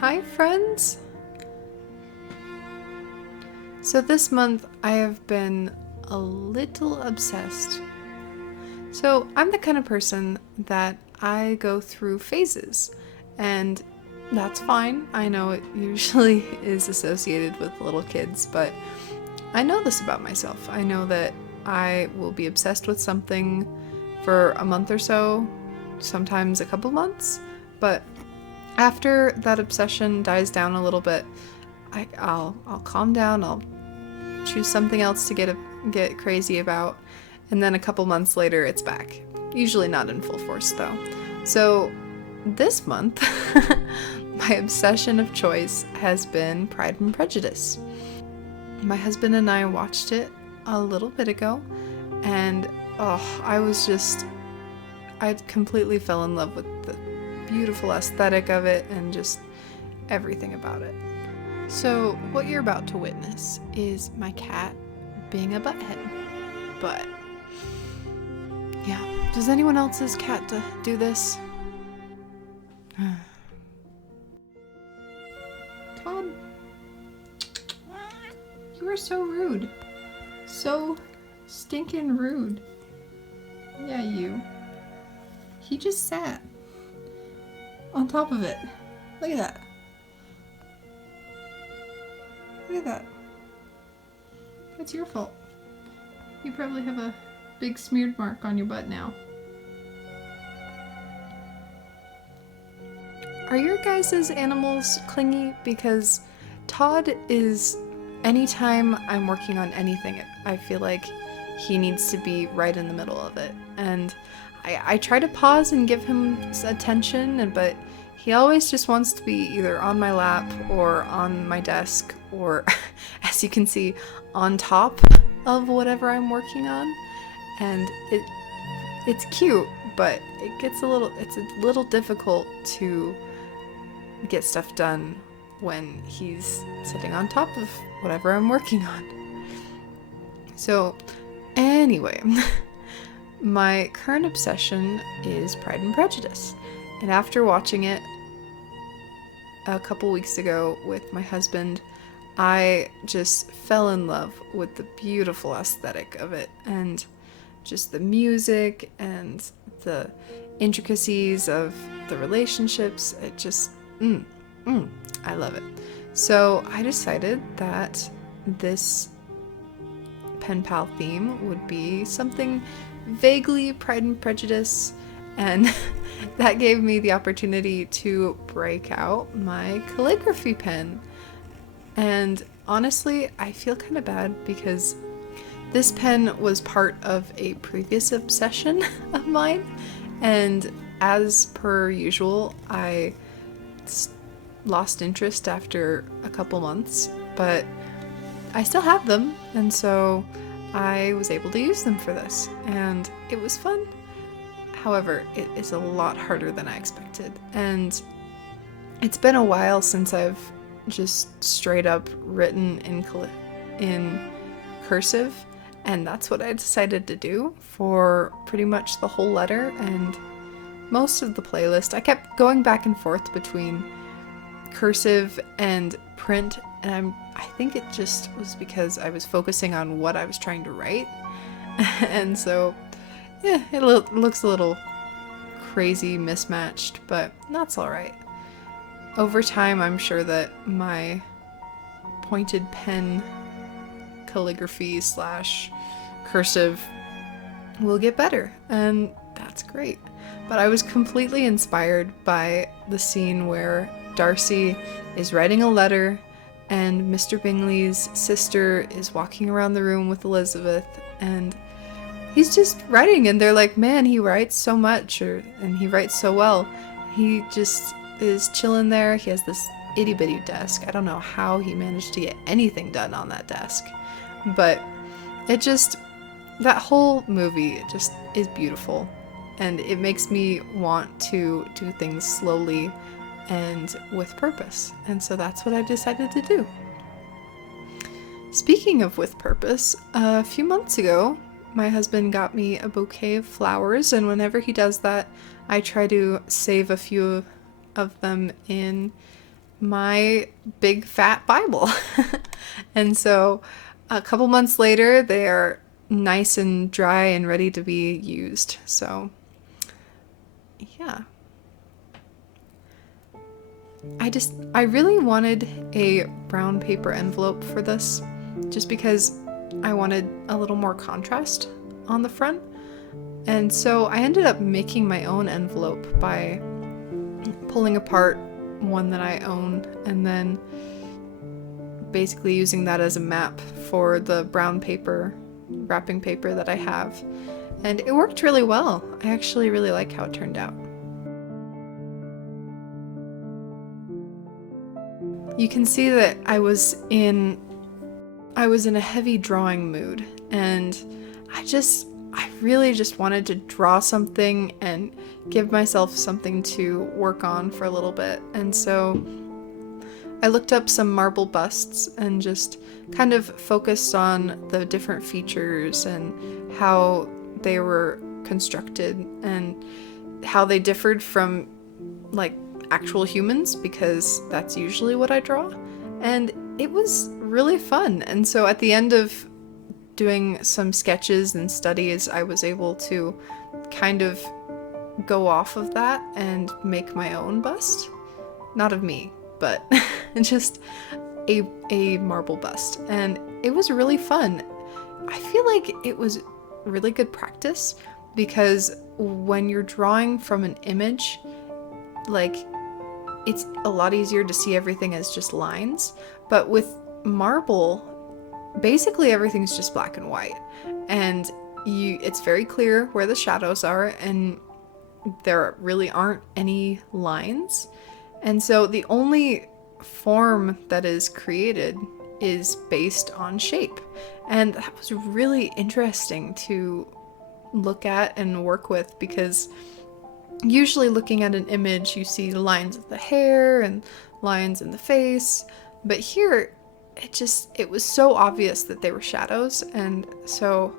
Hi friends! So this month I have been a little obsessed. So I'm the kind of person that I go through phases, and that's fine. I know it usually is associated with little kids, but I know this about myself. I know that I will be obsessed with something for a month or so, sometimes a couple months, but after that obsession dies down a little bit, I'll calm down. I'll choose something else to get crazy about, and then a couple months later, it's back. Usually not in full force though. So this month, my obsession of choice has been Pride and Prejudice. My husband and I watched it a little bit ago, and I completely fell in love with the beautiful aesthetic of it and just everything about it. So, what you're about to witness is my cat being a butthead. But, yeah. Does anyone else's cat do this? Todd, you are so rude. So stinking rude. Yeah, you. He just sat on top of it. Look at that. Look at that. It's your fault. You probably have a big smeared mark on your butt now. Are your guys' animals clingy? Because Todd is, anytime I'm working on anything, I feel like he needs to be right in the middle of it. And I try to pause and give him attention, but he always just wants to be either on my lap or on my desk or, as you can see, on top of whatever I'm working on. And it's cute, but it's a little difficult to get stuff done when he's sitting on top of whatever I'm working on. So, anyway, my current obsession is Pride and Prejudice. And after watching it a couple weeks ago with my husband, I just fell in love with the beautiful aesthetic of it and just the music and the intricacies of the relationships. It just, I love it. So I decided that this PENPAL theme would be something vaguely Pride and Prejudice, and that gave me the opportunity to break out my calligraphy pen. And honestly, I feel kind of bad because this pen was part of a previous obsession of mine, and as per usual, I lost interest after a couple months, but I still have them, and so I was able to use them for this, and it was fun. However, it is a lot harder than I expected, and it's been a while since I've just straight up written in cursive, and that's what I decided to do for pretty much the whole letter and most of the playlist. I kept going back and forth between cursive and print, and I think it just was because I was focusing on what I was trying to write. And so, yeah, it looks a little crazy mismatched, but that's alright. Over time, I'm sure that my pointed pen calligraphy / cursive will get better, and that's great. But I was completely inspired by the scene where Darcy is writing a letter and Mr. Bingley's sister is walking around the room with Elizabeth, and he's just writing, and they're like, man, he writes so much, and he writes so well. He just is chilling there. He has this itty bitty desk. I don't know how he managed to get anything done on that desk, but that whole movie just is beautiful, and it makes me want to do things slowly and with purpose, and so that's what I decided to do. Speaking of with purpose, a few months ago, my husband got me a bouquet of flowers, and whenever he does that, I try to save a few of them in my big fat Bible. And so a couple months later, they're nice and dry and ready to be used. So, yeah. I really wanted a brown paper envelope for this, just because I wanted a little more contrast on the front. And so I ended up making my own envelope by pulling apart one that I own and then basically using that as a map for the brown paper wrapping paper that I have. And it worked really well. I actually really like how it turned out. You can see that I was in a heavy drawing mood, and I really just wanted to draw something and give myself something to work on for a little bit. And so I looked up some marble busts and just kind of focused on the different features and how they were constructed and how they differed from like actual humans, because that's usually what I draw. And it was really fun. And so at the end of doing some sketches and studies, I was able to kind of go off of that and make my own bust. Not of me, but just a marble bust. And it was really fun. I feel like it was really good practice, because when you're drawing from an image, like, it's a lot easier to see everything as just lines. But with marble, basically everything's just black and white, and it's very clear where the shadows are, and there really aren't any lines. And so the only form that is created is based on shape. And that was really interesting to look at and work with, because usually looking at an image, you see lines of the hair and lines in the face, but here it was so obvious that they were shadows. And so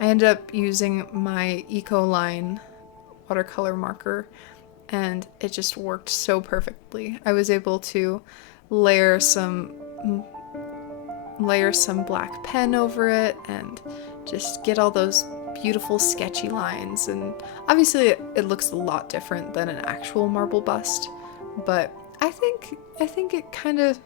I ended up using my Ecoline watercolor marker, and it just worked so perfectly. I was able to layer some black pen over it and just get all those beautiful sketchy lines. And obviously it looks a lot different than an actual marble bust, but I think it kind of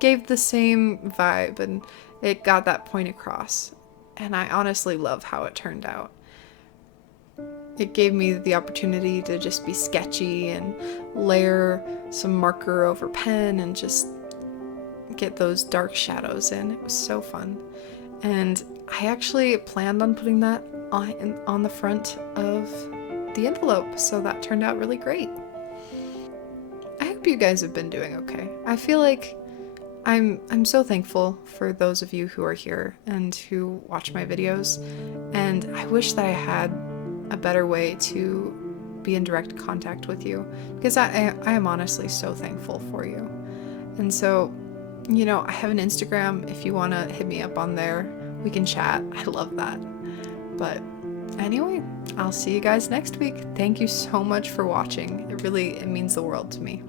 gave the same vibe, and it got that point across. And I honestly love how it turned out. It gave me the opportunity to just be sketchy and layer some marker over pen and just get those dark shadows in. It was so fun. And I actually planned on putting that on the front of the envelope, so that turned out really great. I hope you guys have been doing okay. I feel like I'm so thankful for those of you who are here and who watch my videos, and I wish that I had a better way to be in direct contact with you, because I am honestly so thankful for you. And so, I have an Instagram. If you want to hit me up on there, we can chat. I love that. But anyway, I'll see you guys next week. Thank you so much for watching. It means the world to me.